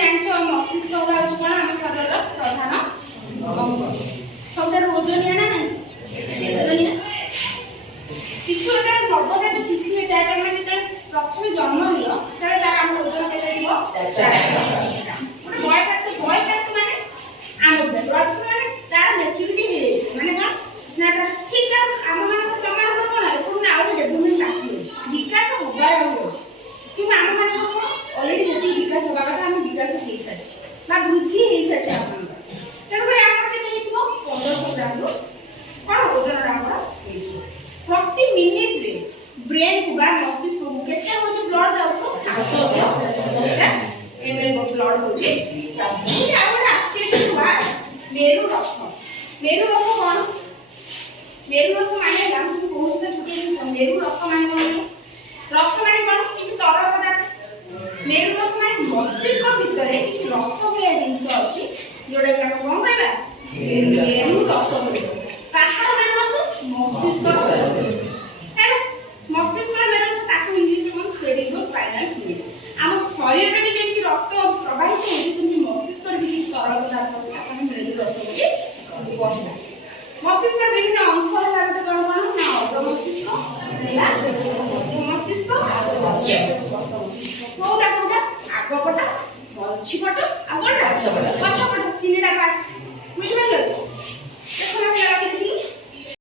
जानछो मस्तिष्क होगा उस कोन हम शरीर प्रधान अंग सबटा ओजनिया ना नहीं ओजनिया शिशु का नवजात शिशु है तार माने त प्रथम जन्म लियो तार तार हम ओजन केते दिबो 4 बॉय फैक्ट माने आम डेवलप माने तार मैच्योरिटी हे माने कोन ना ठीक है आम मान को तमार को कोन कोन आउ डेवलपमेंट बाकी है विकास होबार हो कि आम मान को ऑलरेडी जति विकास होबा का हम विकास हे सच बा वृद्धि हे सच आपन तेन को हम के देइबो 1500 ग्राम कोन ओजन रामरा प्रति मिनिट रे ब्रेन को बा मस्तिष्क को केते हो जे ब्लड जाउ तो 750 ml ब्लड हो जे ये आउडा एक्सीडेंट हुआ मेरु रस कोन मेरु रस माने हम कोस से छुटी मेरु रस माने कोन किसी तरल पदार्थ मेरु रस माने मस्तिष्क भीतर किसी रस भलिया जिंस अछि जोडे का कोन कहबा मेरु रस काहार मेरु रस मस्तिष्क है मस्तिष्क मेरु रस ताकू इंग्लिश में सेरेब्रोस्पाइनल फ्लूइड हम शरीर में जेमति रक्त प्रवाहित होई सेमति मस्तिष्क रे किसी तरल पदार्थ अछि आपण मेरु रस बोली कहबा मस्तिष्क विभिन्न अंश है तार कोन कोन ना अग्र मस्तिष्क नेला मस्तिष्क कोटा आगपटा मझिपट आ कोटा पछपट तीनटा पार्ट